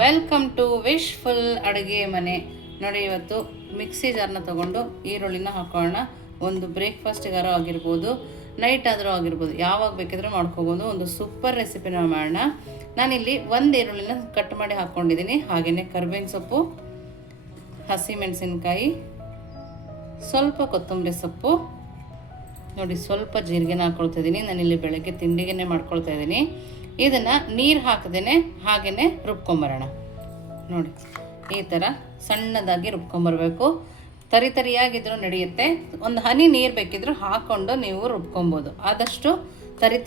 Welcome to wishful ಅಡುಗೆ ಮನೆ. ನೋಡಿ, ಇವತ್ತು ಮಿಕ್ಸಿ ಜಾರ್ನ ತೊಗೊಂಡು ಈರುಳ್ಳಿನ ಹಾಕೋಣ. ಒಂದು ಬ್ರೇಕ್ಫಾಸ್ಟಿಗಾರೋ ಆಗಿರ್ಬೋದು, ನೈಟ್ ಆದರೂ ಆಗಿರ್ಬೋದು, ಯಾವಾಗ ಬೇಕಿದ್ರೂ ಮಾಡ್ಕೋಬೋದು. ಒಂದು ಸೂಪರ್ ರೆಸಿಪಿನ ಮಾಡೋಣ. ನಾನಿಲ್ಲಿ ಒಂದು ಈರುಳ್ಳಿನ ಕಟ್ ಮಾಡಿ ಹಾಕ್ಕೊಂಡಿದ್ದೀನಿ. ಹಾಗೆಯೇ ಕರಿಬೇವಿನ ಸೊಪ್ಪು, ಹಸಿಮೆಣಸಿನ್ಕಾಯಿ, ಸ್ವಲ್ಪ ಕೊತ್ತಂಬರಿ ಸೊಪ್ಪು, ನೋಡಿ ಸ್ವಲ್ಪ ಜೀರಿಗೆನ ಹಾಕ್ಕೊಳ್ತಾ ಇದ್ದೀನಿ. ನಾನಿಲ್ಲಿ ಬೆಳಗ್ಗೆ ತಿಂಡಿಗೆ ಮಾಡ್ಕೊಳ್ತಾ ಇದ್ದೀನಿ. ಇದನ್ನು ನೀರು ಹಾಕದೇನೆ ಹಾಗೆಯೇ ರುಬ್ಕೊಂಬರೋಣ. ನೋಡಿ, ಈ ಥರ ಸಣ್ಣದಾಗಿ ರುಬ್ಕೊಂಬರ್ಬೇಕು. ತರಿಯಾಗಿದ್ರೂ ನಡೆಯುತ್ತೆ. ಒಂದು ಹನಿ ನೀರು ಬೇಕಿದ್ರೂ ಹಾಕ್ಕೊಂಡು ನೀವು ರುಬ್ಕೊಬೋದು. ಆದಷ್ಟು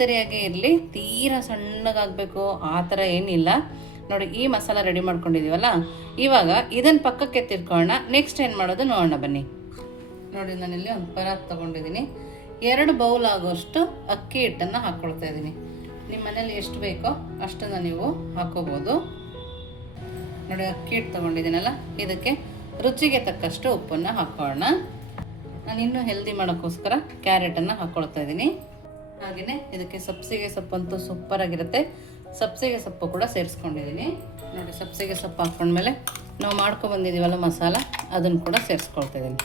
ತರಿಯಾಗೇ ಇರಲಿ, ತೀರಾ ಸಣ್ಣಗಾಗಬೇಕು ಆ ಥರ ಏನಿಲ್ಲ. ನೋಡಿ, ಈ ಮಸಾಲ ರೆಡಿ ಮಾಡ್ಕೊಂಡಿದ್ದೀವಲ್ಲ, ಇವಾಗ ಇದನ್ನು ಪಕ್ಕಕ್ಕೆ ಎತ್ತಿಟ್ಕೊಳ್ಳೋಣ. ನೆಕ್ಸ್ಟ್ ಏನು ಮಾಡೋದು ನೋಡೋಣ ಬನ್ನಿ. ನೋಡಿ, ನಾನಿಲ್ಲಿ ಒಂದು ಪರಾತ್ ತೊಗೊಂಡಿದ್ದೀನಿ. 2 ಬೌಲ್ ಆಗೋಷ್ಟು ಅಕ್ಕಿ ಹಿಟ್ಟನ್ನು ಹಾಕ್ಕೊಳ್ತಾ ಇದ್ದೀನಿ. ನಿಮ್ಮ ಮನೇಲಿ ಎಷ್ಟು ಬೇಕೋ ಅಷ್ಟನ್ನು ನೀವು ಹಾಕೋಬೋದು. ನೋಡಿ, ಅಕ್ಕಿ ಹಿಟ್ಟು ತೊಗೊಂಡಿದ್ದೀನಲ್ಲ, ಇದಕ್ಕೆ ರುಚಿಗೆ ತಕ್ಕಷ್ಟು ಉಪ್ಪನ್ನು ಹಾಕೋಣ. ನಾನು ಇನ್ನೂ ಹೆಲ್ದಿ ಮಾಡೋಕ್ಕೋಸ್ಕರ ಕ್ಯಾರೆಟನ್ನು ಹಾಕ್ಕೊಳ್ತಾ ಇದ್ದೀನಿ. ಹಾಗೆಯೇ ಇದಕ್ಕೆ ಸಬ್ಸಿಗೆ ಸೊಪ್ಪಂತೂ ಸೂಪರಾಗಿರುತ್ತೆ. ಸಬ್ಸಿಗೆ ಸೊಪ್ಪು ಕೂಡ ಸೇರಿಸ್ಕೊಂಡಿದ್ದೀನಿ. ನೋಡಿ, ಸಬ್ಸಿಗೆ ಸೊಪ್ಪು ಹಾಕ್ಕೊಂಡ್ಮೇಲೆ ನಾವು ಮಾಡ್ಕೊಬಂದಿದ್ದೀವಲ್ಲ ಮಸಾಲ, ಅದನ್ನು ಕೂಡ ಸೇರಿಸ್ಕೊಳ್ತಾ ಇದ್ದೀನಿ.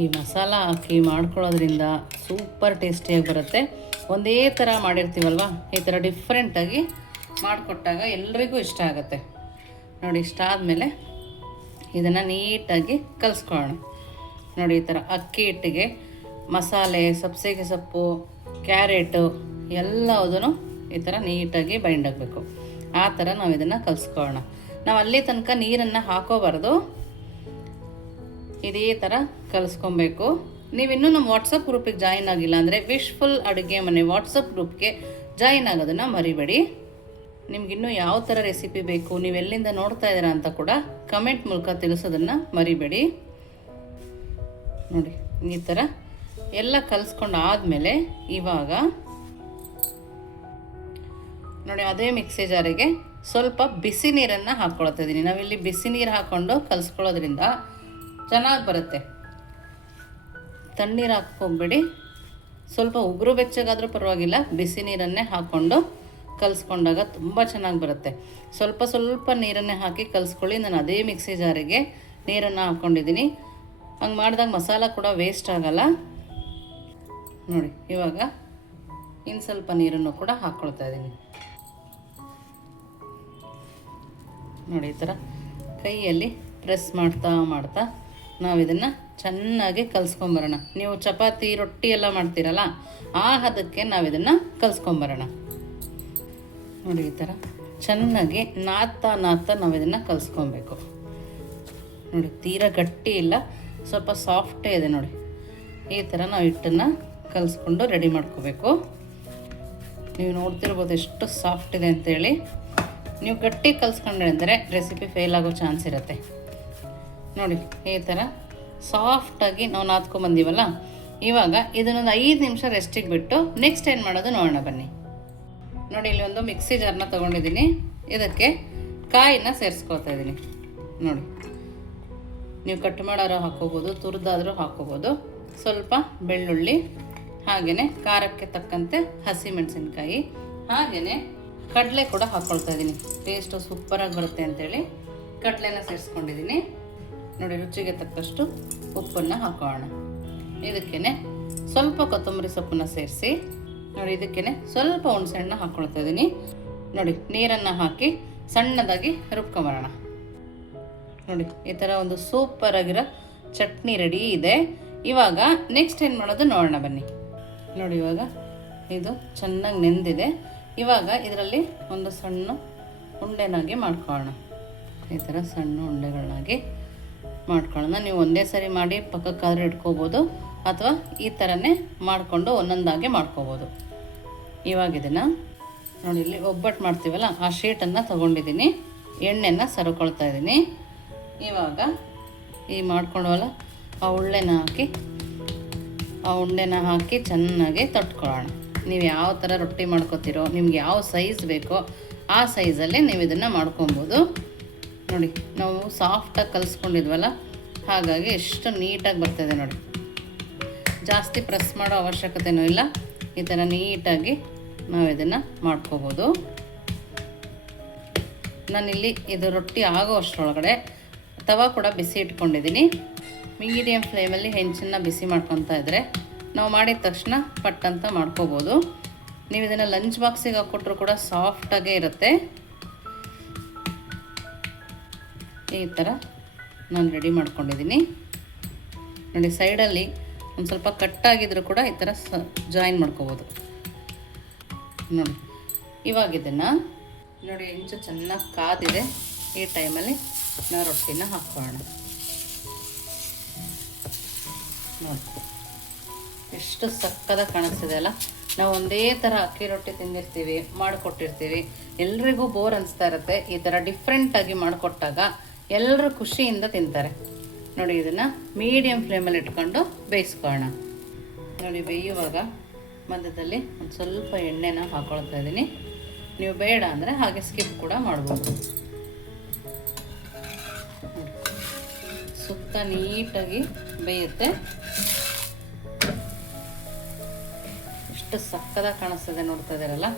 ಈ ಮಸಾಲ ಹಾಕಿ ಮಾಡ್ಕೊಳ್ಳೋದ್ರಿಂದ ಸೂಪರ್ ಟೇಸ್ಟಿಯಾಗಿ ಬರುತ್ತೆ. ಒಂದೇ ಥರ ಮಾಡಿರ್ತೀವಲ್ವ, ಈ ಥರ ಡಿಫ್ರೆಂಟಾಗಿ ಮಾಡಿಕೊಟ್ಟಾಗ ಎಲ್ರಿಗೂ ಇಷ್ಟ ಆಗುತ್ತೆ. ನೋಡಿ, ಇಷ್ಟ ಆದಮೇಲೆ ಇದನ್ನು ನೀಟಾಗಿ ಕಲಿಸ್ಕೊಳ್ಳೋಣ. ನೋಡಿ, ಈ ಥರ ಅಕ್ಕಿ ಹಿಟ್ಟಿಗೆ ಮಸಾಲೆ, ಸಬ್ಸಿಗೆ ಸೊಪ್ಪು, ಕ್ಯಾರೆಟು ಎಲ್ಲದೂ ಈ ಥರ ನೀಟಾಗಿ ಬೈಂಡ್ ಆಗಬೇಕು. ಆ ಥರ ನಾವು ಇದನ್ನು ಕಲಿಸ್ಕೊಳ್ಳೋಣ. ನಾವು ಅಲ್ಲಿ ತನಕ ನೀರನ್ನು ಹಾಕೋಬಾರ್ದು, ಇದೇ ಥರ ಕಲಿಸ್ಕೊಬೇಕು. ನೀವಿನ್ನೂ ನಮ್ಮ ವಾಟ್ಸಪ್ ಗ್ರೂಪಿಗೆ ಜಾಯಿನ್ ಆಗಿಲ್ಲ ಅಂದರೆ ವಿಶ್ಫುಲ್ ಅಡುಗೆ ಮನೆ ವಾಟ್ಸಪ್ ಗ್ರೂಪ್ಗೆ ಜಾಯಿನ್ ಆಗೋದನ್ನು ಮರಿಬೇಡಿ. ನಿಮಗಿನ್ನೂ ಯಾವ ಥರ ರೆಸಿಪಿ ಬೇಕು, ನೀವೆಲ್ಲಿಂದ ನೋಡ್ತಾ ಇದ್ದೀರಾ ಅಂತ ಕೂಡ ಕಮೆಂಟ್ ಮೂಲಕ ತಿಳಿಸೋದನ್ನು ಮರಿಬೇಡಿ. ನೋಡಿ, ಈ ಥರ ಎಲ್ಲ ಕಲಿಸ್ಕೊಂಡು ಆದಮೇಲೆ ಇವಾಗ ನೋಡಿ, ಅದೇ ಮಿಕ್ಸಿ ಜಾರಿಗೆ ಸ್ವಲ್ಪ ಬಿಸಿ ನೀರನ್ನು ಹಾಕ್ಕೊಳ್ತಾ ಇದ್ದೀನಿ. ನಾವಿಲ್ಲಿ ಬಿಸಿ ನೀರು ಹಾಕ್ಕೊಂಡು ಕಲಿಸ್ಕೊಳ್ಳೋದ್ರಿಂದ ಚೆನ್ನಾಗಿ ಬರುತ್ತೆ. ತಣ್ಣೀರು ಹಾಕೋಗ್ಬೇಡಿ, ಸ್ವಲ್ಪ ಉಗುರು ಬೆಚ್ಚಗಾದರೂ ಪರವಾಗಿಲ್ಲ, ಬಿಸಿ ನೀರನ್ನೇ ಹಾಕ್ಕೊಂಡು ಕಲಿಸ್ಕೊಂಡಾಗ ತುಂಬ ಚೆನ್ನಾಗಿ ಬರುತ್ತೆ. ಸ್ವಲ್ಪ ನೀರನ್ನೇ ಹಾಕಿ ಕಲಿಸ್ಕೊಳ್ಳಿ. ನಾನು ಅದೇ ಮಿಕ್ಸಿ ಜಾರಿಗೆ ನೀರನ್ನು ಹಾಕ್ಕೊಂಡಿದ್ದೀನಿ. ಹಂಗೆ ಮಾಡಿದಾಗ ಮಸಾಲ ಕೂಡ ವೇಸ್ಟ್ ಆಗಲ್ಲ. ನೋಡಿ, ಇವಾಗ ಇನ್ನು ಸ್ವಲ್ಪ ನೀರನ್ನು ಕೂಡ ಹಾಕ್ಕೊಳ್ತಾ ಇದ್ದೀನಿ. ನೋಡಿ, ಈ ಥರ ಕೈಯಲ್ಲಿ ಪ್ರೆಸ್ ಮಾಡ್ತಾ ನಾವು ಇದನ್ನು ಚೆನ್ನಾಗಿ ಕಲಿಸ್ಕೊಂಬರೋಣ. ನೀವು ಚಪಾತಿ, ರೊಟ್ಟಿ ಎಲ್ಲ ಮಾಡ್ತೀರಲ್ಲ, ಆ ಹದಕ್ಕೆ ನಾವು ಇದನ್ನು ಕಲಿಸ್ಕೊಂಬರೋಣ. ನೋಡಿ, ಈ ಥರ ಚೆನ್ನಾಗಿ ನಾದ್ತಾ ನಾವು ಇದನ್ನು ಕಲಿಸ್ಕೊಬೇಕು. ನೋಡಿ, ತೀರಾ ಗಟ್ಟಿ ಇಲ್ಲ, ಸ್ವಲ್ಪ ಸಾಫ್ಟೇ ಇದೆ. ನೋಡಿ, ಈ ಥರ ನಾವು ಹಿಟ್ಟನ್ನು ಕಲಿಸ್ಕೊಂಡು ರೆಡಿ ಮಾಡ್ಕೋಬೇಕು. ನೀವು ನೋಡ್ತಿರ್ಬೋದು ಎಷ್ಟು ಸಾಫ್ಟ್ ಇದೆ ಅಂತೇಳಿ. ನೀವು ಗಟ್ಟಿ ಕಲಿಸ್ಕೊಂಡ್ರೆ ಅಂದರೆ ರೆಸಿಪಿ ಫೇಲ್ ಆಗೋ ಚಾನ್ಸ್ ಇರುತ್ತೆ. ನೋಡಿ, ಈ ಥರ ಸಾಫ್ಟಾಗಿ ನಾವು ನಾದ್ಕೊಂಬಂದೀವಲ್ಲ, ಇವಾಗ ಇದನ್ನೊಂದು 5 ನಿಮಿಷ ರೆಸ್ಟಿಗೆ ಬಿಟ್ಟು ನೆಕ್ಸ್ಟ್ ಏನು ಮಾಡೋದು ನೋಡೋಣ ಬನ್ನಿ. ನೋಡಿ, ಇಲ್ಲಿ ಒಂದು ಮಿಕ್ಸಿ ಜಾರ್ನ ತೊಗೊಂಡಿದ್ದೀನಿ. ಇದಕ್ಕೆ ಕಾಯಿನ ಸೇರಿಸ್ಕೊಳ್ತಾ ಇದ್ದೀನಿ. ನೋಡಿ, ನೀವು ಕಟ್ ಮಾಡೋರು ಹಾಕ್ಕೋಬೋದು, ತುರಿದಾದರೂ ಹಾಕ್ಕೋಬೋದು. ಸ್ವಲ್ಪ ಬೆಳ್ಳುಳ್ಳಿ, ಹಾಗೆಯೇ ಖಾರಕ್ಕೆ ತಕ್ಕಂತೆ ಹಸಿಮೆಣಸಿನ್ಕಾಯಿ, ಹಾಗೆಯೇ ಕಡಲೆ ಕೂಡ ಹಾಕ್ಕೊಳ್ತಾ ಇದ್ದೀನಿ. ಟೇಸ್ಟು ಸೂಪರಾಗಿ ಬರುತ್ತೆ ಅಂಥೇಳಿ ಕಡಲೆನ ಸೇರಿಸ್ಕೊಂಡಿದ್ದೀನಿ. ನೋಡಿ, ರುಚಿಗೆ ತಕ್ಕಷ್ಟು ಉಪ್ಪನ್ನು ಹಾಕೋಣ. ಇದಕ್ಕೇ ಸ್ವಲ್ಪ ಕೊತ್ತಂಬರಿ ಸೊಪ್ಪನ್ನು ಸೇರಿಸಿ, ನೋಡಿ ಇದಕ್ಕೇ ಸ್ವಲ್ಪ ಹುಣಸೆಹಣ್ಣು ಹಾಕ್ಕೊಳ್ತಾ ಇದ್ದೀನಿ. ನೋಡಿ, ನೀರನ್ನು ಹಾಕಿ ಸಣ್ಣದಾಗಿ ರುಬ್ಕೊಂಬರೋಣ. ನೋಡಿ, ಈ ಥರ ಒಂದು ಸೂಪರಾಗಿರೋ ಚಟ್ನಿ ರೆಡಿ ಇದೆ. ಇವಾಗ ನೆಕ್ಸ್ಟ್ ಏನು ಮಾಡೋದು ನೋಡೋಣ ಬನ್ನಿ. ನೋಡಿ, ಇವಾಗ ಇದು ಚೆನ್ನಾಗಿ ನೆಂದಿದೆ. ಇವಾಗ ಇದರಲ್ಲಿ ಒಂದು ಸಣ್ಣ ಉಂಡೆನಾಗಿ ಮಾಡ್ಕೊಳ್ಳೋಣ. ಈ ಥರ ಸಣ್ಣ ಉಂಡೆಗಳನ್ನಾಗಿ ಮಾಡ್ಕೊಳ್ಳೋಣ. ನೀವು ಒಂದೇ ಸರಿ ಮಾಡಿ ಪಕ್ಕಕ್ಕಾದರೆ ಇಟ್ಕೋಬೋದು, ಅಥವಾ ಈ ಥರನೇ ಮಾಡಿಕೊಂಡು ಒಂದೊಂದಾಗಿ ಮಾಡ್ಕೋಬೋದು. ಇವಾಗ ಇದನ್ನು ನೋಡಿ, ಇಲ್ಲಿ ಒಬ್ಬಟ್ಟು ಮಾಡ್ತೀವಲ್ಲ, ಆ ಶೀಟನ್ನು ತೊಗೊಂಡಿದ್ದೀನಿ. ಎಣ್ಣೆನ ಸರಕೊಳ್ತಾ ಇದ್ದೀನಿ. ಇವಾಗ ಈ ಮಾಡ್ಕೊಂಡವಲ್ಲ ಆ ಉಂಡೆನ ಹಾಕಿ ಚೆನ್ನಾಗಿ ತಟ್ಕೊಳ್ಳೋಣ. ನೀವು ಯಾವ ಥರ ರೊಟ್ಟಿ ಮಾಡ್ಕೊತೀರೋ, ನಿಮ್ಗೆ ಯಾವ ಸೈಜ್ ಬೇಕೋ ಆ ಸೈಜಲ್ಲಿ ನೀವು ಇದನ್ನು ಮಾಡ್ಕೊಬೋದು. ನೋಡಿ, ನಾವು ಸಾಫ್ಟಾಗಿ ಕಲಿಸ್ಕೊಂಡಿದ್ವಲ್ಲ, ಹಾಗಾಗಿ ಎಷ್ಟು ನೀಟಾಗಿ ಬರ್ತಾಯಿದೆ. ನೋಡಿ, ಜಾಸ್ತಿ ಪ್ರೆಸ್ ಮಾಡೋ ಅವಶ್ಯಕತೆಯೂ ಇಲ್ಲ. ಈ ಥರ ನೀಟಾಗಿ ನಾವು ಇದನ್ನು ಮಾಡ್ಕೋಬೋದು. ನಾನಿಲ್ಲಿ ಇದು ರೊಟ್ಟಿ ಆಗೋ ಅಷ್ಟರೊಳಗಡೆ ತವಾ ಕೂಡ ಬಿಸಿ ಇಟ್ಕೊಂಡಿದ್ದೀನಿ. ಮೀಡಿಯಮ್ ಫ್ಲೇಮಲ್ಲಿ ಹೆಂಚನ್ನು ಬಿಸಿ ಮಾಡ್ಕೊತಾ ಇದ್ದರೆ ನಾವು ಮಾಡಿದ ತಕ್ಷಣ ಪಟ್ಟಂತ ಮಾಡ್ಕೋಬೋದು. ನೀವು ಇದನ್ನು ಲಂಚ್ ಬಾಕ್ಸಿಗೆ ಹಾಕ್ಕೊಟ್ರು ಕೂಡ ಸಾಫ್ಟಾಗೇ ಇರುತ್ತೆ. ಈ ಥರ ನಾನು ರೆಡಿ ಮಾಡ್ಕೊಂಡಿದ್ದೀನಿ ನೋಡಿ. ಸೈಡಲ್ಲಿ ಒಂದು ಸ್ವಲ್ಪ ಕಟ್ಟಾಗಿದ್ರೂ ಕೂಡ ಈ ಥರ ಜಾಯಿನ್ ಮಾಡ್ಕೋಬೋದು ನೋಡಿ. ಇವಾಗ ಇದನ್ನು ನೋಡಿ ಹೆಂಚು ಚೆನ್ನಾಗಿ ಕಾದಿದೆ. ಈ ಟೈಮಲ್ಲಿ ನಾವು ರೊಟ್ಟಿನ ಹಾಕೋಣ ನೋಡಿ. ಎಷ್ಟು ಸಕ್ಕದಾಗಿ ಕಾಣಿಸ್ತಿದೆ ಅಲ್ಲ. ನಾವು ಒಂದೇ ಥರ ಅಕ್ಕಿ ರೊಟ್ಟಿ ತಿಂದಿರ್ತೀವಿ, ಮಾಡಿಕೊಟ್ಟಿರ್ತೀವಿ, ಎಲ್ರಿಗೂ ಬೋರ್ ಅನಿಸ್ತಾ ಇರುತ್ತೆ. ಈ ಥರ ಡಿಫ್ರೆಂಟಾಗಿ ಮಾಡಿಕೊಟ್ಟಾಗ ಎಲ್ಲರೂ ಖುಷಿಯಿಂದ ತಿಂತಾರೆ ನೋಡಿ. ಇದನ್ನು ಮೀಡಿಯಮ್ ಫ್ಲೇಮಲ್ಲಿ ಇಟ್ಕೊಂಡು ಬೇಯಿಸ್ಕೊಳ್ಳೋಣ ನೋಡಿ. ಬೇಯುವಾಗ ಮಧ್ಯದಲ್ಲಿ ಒಂದು ಸ್ವಲ್ಪ ಎಣ್ಣೆನ ಹಾಕ್ಕೊಳ್ತಾ ಇದ್ದೀನಿ. ನೀವು ಬೇಡ ಅಂದರೆ ಹಾಗೆ ಸ್ಕಿಪ್ ಕೂಡ ಮಾಡ್ಬೋದು. ಸುತ್ತ ನೀಟಾಗಿ ಬೇಯುತ್ತೆ. ಎಷ್ಟು ಸಕ್ಕದಾಗಿ ಕಾಣಿಸ್ತದೆ ನೋಡ್ತಾ ಇದ್ದೀರಲ್ಲ.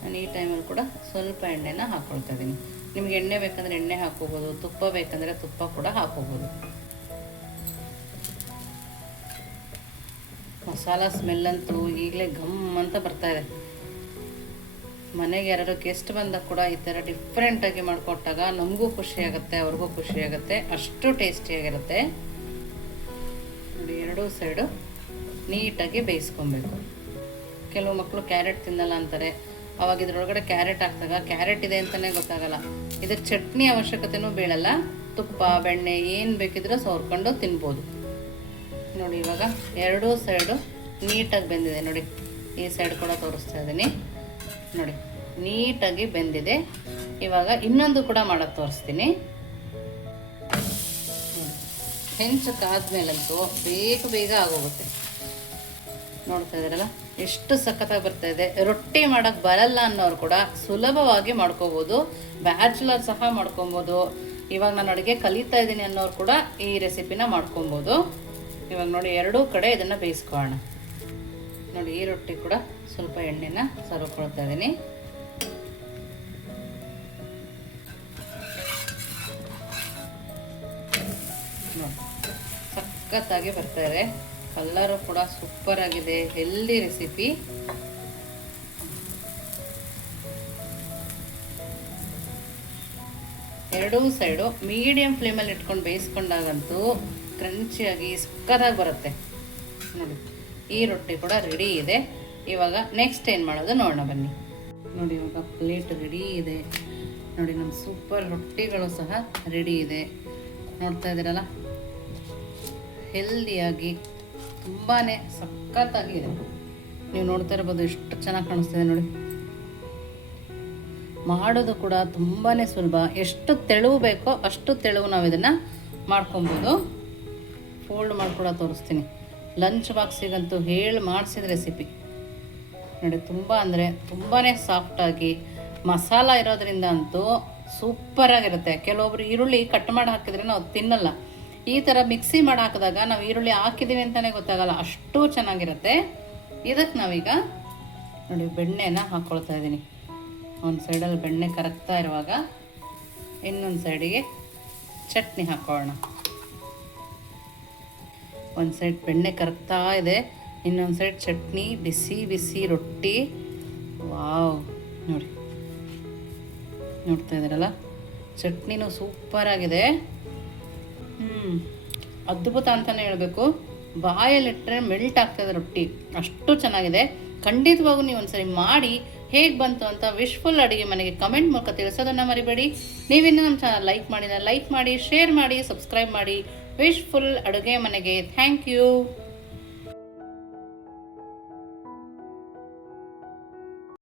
ನಾನು ಈ ಟೈಮಲ್ಲಿ ಕೂಡ ಸ್ವಲ್ಪ ಎಣ್ಣೆನ ಹಾಕ್ಕೊಳ್ತಾ ಇದ್ದೀನಿ. ನಿಮ್ಗೆ ಎಣ್ಣೆ ಬೇಕಂದರೆ ಎಣ್ಣೆ ಹಾಕೋಬೋದು, ತುಪ್ಪ ಬೇಕಂದರೆ ತುಪ್ಪ ಕೂಡ ಹಾಕೋಬೋದು. ಮಸಾಲ ಸ್ಮೆಲ್ಲಂತೂ ಈಗಲೇ ಘಮ್ ಅಂತ ಬರ್ತಾ ಇದೆ. ಮನೆಗೆ ಯಾರು ಗೆಸ್ಟ್ ಬಂದಾಗ ಕೂಡ ಈ ಥರ ಡಿಫ್ರೆಂಟಾಗಿ ಮಾಡಿಕೊಟ್ಟಾಗ ನಮಗೂ ಖುಷಿಯಾಗುತ್ತೆ, ಅವ್ರಿಗೂ ಖುಷಿಯಾಗುತ್ತೆ. ಅಷ್ಟು ಟೇಸ್ಟಿಯಾಗಿರುತ್ತೆ ನೋಡಿ. ಎರಡೂ ಸೈಡು ನೀಟಾಗಿ ಬೇಯಿಸ್ಕೊಬೇಕು. ಕೆಲವು ಮಕ್ಕಳು ಕ್ಯಾರೆಟ್ ತಿನ್ನಲ್ಲ ಅಂತಾರೆ. ಅವಾಗ ಇದ್ರೊಳಗಡೆ ಕ್ಯಾರೆಟ್ ಹಾಕಿದಾಗ ಕ್ಯಾರೆಟ್ ಇದೆ ಅಂತಲೇ ಗೊತ್ತಾಗಲ್ಲ. ಇದಕ್ಕೆ ಚಟ್ನಿ ಅವಶ್ಯಕತೆಯೂ ಬೀಳಲ್ಲ. ತುಪ್ಪ ಬೆಣ್ಣೆ ಏನು ಬೇಕಿದ್ರೂ ಸವರ್ಕೊಂಡು ತಿನ್ಬೋದು ನೋಡಿ. ಇವಾಗ ಎರಡೂ ಸೈಡು ನೀಟಾಗಿ ಬೆಂದಿದೆ ನೋಡಿ. ಈ ಸೈಡ್ ಕೂಡ ತೋರಿಸ್ತಾ ಇದ್ದೀನಿ ನೋಡಿ. ನೀಟಾಗಿ ಬೆಂದಿದೆ. ಇವಾಗ ಇನ್ನೊಂದು ಕೂಡ ಮಾಡೋದು ತೋರಿಸ್ತೀನಿ. ಹೆಂಚು ಕಾದ್ಮೇಲಂತೂ ಬೇಗ ಆಗೋಗುತ್ತೆ ನೋಡ್ತಾ ಇದ್ದೀರಲ್ಲ. ಎಷ್ಟು ಸಖತ್ತಾಗಿ ಬರ್ತಾ ಇದೆ. ರೊಟ್ಟಿ ಮಾಡೋಕ್ಕೆ ಬರಲ್ಲ ಅನ್ನೋರು ಕೂಡ ಸುಲಭವಾಗಿ ಮಾಡ್ಕೋಬೋದು. ಬ್ಯಾಚುಲರ್ ಸಹ ಮಾಡ್ಕೊಬೋದು. ಇವಾಗ ನಾನು ಅಡುಗೆ ಕಲಿತಾ ಇದ್ದೀನಿ ಅನ್ನೋರು ಕೂಡ ಈ ರೆಸಿಪಿನ ಮಾಡ್ಕೊಬೋದು. ಇವಾಗ ನೋಡಿ ಎರಡೂ ಕಡೆ ಇದನ್ನು ಬೇಯಿಸ್ಕೊಳ್ಳೋಣ ನೋಡಿ. ಈ ರೊಟ್ಟಿ ಕೂಡ ಸ್ವಲ್ಪ ಎಣ್ಣೆನ ಸವರ್ಕೊಳ್ತಾ ಇದ್ದೀನಿ ನೋಡಿ. ಸಖತ್ತಾಗಿ ಬರ್ತಾ ಇದೆ. ಕಲರು ಕೂಡ ಸೂಪರ್ ಆಗಿದೆ. Healthy recipe. ಎರಡೂ ಸೈಡು ಮೀಡಿಯಂ ಫ್ಲೇಮಲ್ಲಿ ಇಟ್ಕೊಂಡು ಬೇಯಿಸ್ಕೊಂಡಾಗಂತೂ ಕ್ರಂಚಿಯಾಗಿ ಸಕ್ಕತ್ತಾಗಿ ಬರುತ್ತೆ ನೋಡಿ. ಈ ರೊಟ್ಟಿ ಕೂಡ ರೆಡಿ ಇದೆ. ಇವಾಗ ನೆಕ್ಸ್ಟ್ ಏನು ಮಾಡೋದು ನೋಡೋಣ ಬನ್ನಿ ನೋಡಿ. ಇವಾಗ ಪ್ಲೇಟ್ ರೆಡಿ ಇದೆ ನೋಡಿ. ನಮ್ಮ ಸೂಪರ್ ರೊಟ್ಟಿಗಳು ಸಹ ರೆಡಿ ಇದೆ ನೋಡ್ತಾ ಇದ್ದೀರಲ್ಲ. ಹೆಲ್ದಿಯಾಗಿ ತುಂಬಾ ಸಖತ್ತಾಗಿದೆ. ನೀವು ನೋಡ್ತಾ ಇರ್ಬೋದು ಎಷ್ಟು ಚೆನ್ನಾಗಿ ಕಾಣಿಸ್ತಿದೆ ನೋಡಿ. ಮಾಡೋದು ಕೂಡ ತುಂಬಾ ಸುಲಭ. ಎಷ್ಟು ತೆಳುವು ಬೇಕೋ ಅಷ್ಟು ತೆಳುವು ನಾವು ಇದನ್ನು ಮಾಡ್ಕೊಬೋದು. ಫೋಲ್ಡ್ ಮಾಡಿ ಕೂಡ ತೋರಿಸ್ತೀನಿ. ಲಂಚ್ ಬಾಕ್ಸಿಗಂತೂ ಹೇಳಿ ಮಾಡಿಸಿದ ರೆಸಿಪಿ ನೋಡಿ. ತುಂಬ ಅಂದರೆ ತುಂಬಾ ಸಾಫ್ಟಾಗಿ ಮಸಾಲ ಇರೋದ್ರಿಂದ ಅಂತೂ ಸೂಪರಾಗಿರುತ್ತೆ. ಕೆಲವೊಬ್ರು ಈರುಳ್ಳಿ ಕಟ್ ಮಾಡಿ ಹಾಕಿದ್ರೆ ನಾವು ತಿನ್ನಲ್ಲ. ಈ ಥರ ಮಿಕ್ಸಿ ಮಾಡಿ ಹಾಕಿದಾಗ ನಾವು ಈರುಳ್ಳಿ ಹಾಕಿದ್ದೀವಿ ಅಂತಲೇ ಗೊತ್ತಾಗಲ್ಲ, ಅಷ್ಟು ಚೆನ್ನಾಗಿರುತ್ತೆ. ಇದಕ್ಕೆ ನಾವೀಗ ನೋಡಿ ಬೆಣ್ಣೆನ ಹಾಕ್ಕೊಳ್ತಾ ಇದ್ದೀನಿ. ಒಂದು ಸೈಡಲ್ಲಿ ಬೆಣ್ಣೆ ಕರಗ್ತಾ ಇರುವಾಗ ಇನ್ನೊಂದು ಸೈಡಿಗೆ ಚಟ್ನಿ ಹಾಕ್ಕೊಳ್ಳೋಣ. ಒಂದು ಸೈಡ್ ಬೆಣ್ಣೆ ಕರಗ್ತಾ ಇದೆ, ಇನ್ನೊಂದು ಸೈಡ್ ಚಟ್ನಿ. ಬಿಸಿ ಬಿಸಿ ರೊಟ್ಟಿ. ವಾವ್ ನೋಡಿ, ನೋಡ್ತಾ ಇದ್ದೀರಲ್ಲ. ಚಟ್ನಿನೂ ಸೂಪರಾಗಿದೆ. ಅದ್ಭುತ ಅಂತಲೇ ಹೇಳಬೇಕು. ಬಾಯಲ್ಲಿಟ್ಟರೆ ಮೆಲ್ಟ್ ಆಗ್ತಾಯಿದೆ ರೊಟ್ಟಿ, ಅಷ್ಟು ಚೆನ್ನಾಗಿದೆ. ಖಂಡಿತವಾಗೂ ನೀವು ಒಂದ್ಸರಿ ಮಾಡಿ ಹೇಗೆ ಬಂತು ಅಂತ ವಿಶ್ಫುಲ್ ಅಡುಗೆ ಮನೆಗೆ ಕಮೆಂಟ್ ಮೂಲಕ ತಿಳಿಸೋದನ್ನು ಮರಿಬೇಡಿ. ನೀವಿನ್ನೂ ನಮ್ಮ ಚಾನಲ್ ಲೈಕ್ ಮಾಡಿ, ಶೇರ್ ಮಾಡಿ, ಸಬ್ಸ್ಕ್ರೈಬ್ ಮಾಡಿ. ವಿಶ್ಫುಲ್ ಅಡುಗೆ ಮನೆಗೆ ಥ್ಯಾಂಕ್ ಯು.